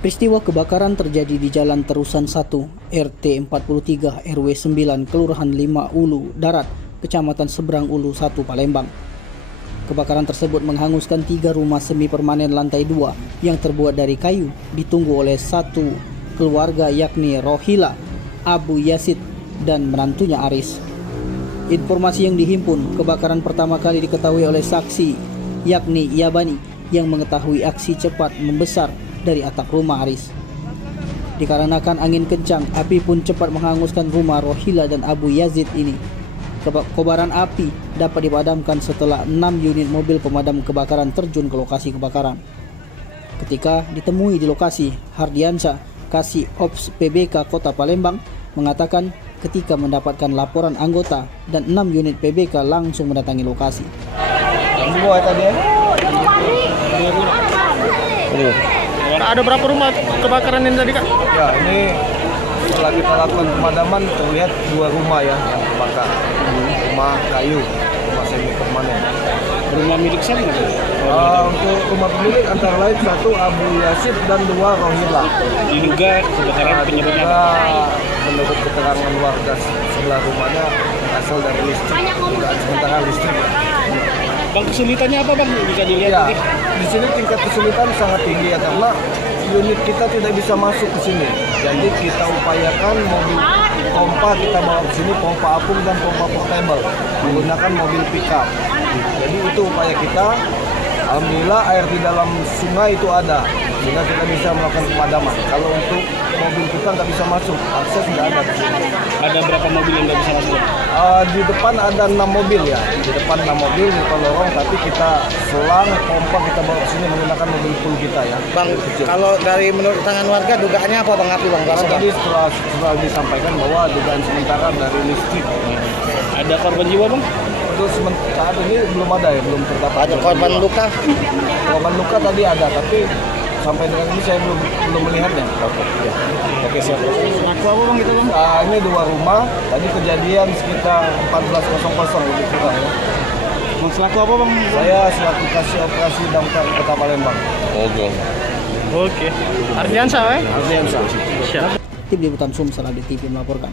Peristiwa kebakaran terjadi di Jalan Terusan 1, RT 43 RW 9, Kelurahan 5 Ulu Darat, Kecamatan Seberang Ulu 1, Palembang. Kebakaran tersebut menghanguskan 3 rumah semi permanen lantai 2 yang terbuat dari kayu, ditunggu oleh satu keluarga yakni Rohila, Abu Yazid, dan menantunya Aris. Informasi yang dihimpun, kebakaran pertama kali diketahui oleh saksi yakni Yabani yang mengetahui aksi cepat membesar dari atap rumah Aris. Dikarenakan angin kencang, api pun cepat menghanguskan rumah Rohila dan Abu Yazid ini. Kobaran api dapat dipadamkan setelah 6 unit mobil pemadam kebakaran terjun ke lokasi kebakaran. Ketika ditemui di lokasi, Hardiansyah, Kasih Ops PBK Kota Palembang, mengatakan ketika mendapatkan laporan anggota dan 6 unit PBK langsung mendatangi lokasi. Ada berapa rumah kebakaran ini tadi, Kak? Ya, ini setelah kita lakukan pemadaman terlihat 2 rumah ya yang terbakar. Rumah kayu, rumah semi permanen. Rumah milik siapa? Untuk rumah pemilik antara lain 1 Abu Yazid dan 2 Rohila. Diduga kebakaran penyebabnya Juga menurut keterangan warga sebelah rumahnya asal dari listrik. Dugaan sementara listrik. Bang, kesulitannya apa, Bang? Bisa dilihat Ya, nanti. di sini tingkat kesulitan sangat tinggi ya karena unit kita tidak bisa masuk ke sini. Jadi kita upayakan mobil pompa kita bawa ke sini, pompa apung dan pompa portable menggunakan mobil pickup. Jadi itu upaya kita. Alhamdulillah air di dalam sungai itu ada sehingga kita bisa melakukan pemadaman. Kalau untuk mobil kita nggak bisa masuk, akses nggak ada di sini. Ada berapa mobil yang nggak bisa masuk? Di depan ada 6 mobil ya, di depan 6 mobil di lorong, tapi kita selang pompa kita bawa ke sini menggunakan mobil pool kita ya. Bang, kalau dari menurut tangan warga dugaannya apa Bang api Bang? Karena tadi setelah disampaikan bahwa dugaan sementara dari listrik. Ada korban jiwa, Bang? Untuk saat ini belum ada ya, belum terdapat. Ada korban luka? Korban luka tadi ada, tapi sampai dengan ini saya belum melihatnya. Oke, siap. Ngaku apa, Bang, gitu, Bang? Ini 2 rumah, tadi kejadian sekitar 14.00 lebih kurang ya. Bang, selaku apa, Bang? Saya selaku kasih operasi damkar Kota Palembang. Oke. Ardiansyah, Ardiansyah. Siap. Tim Liputan Sumsel AD TV melaporkan.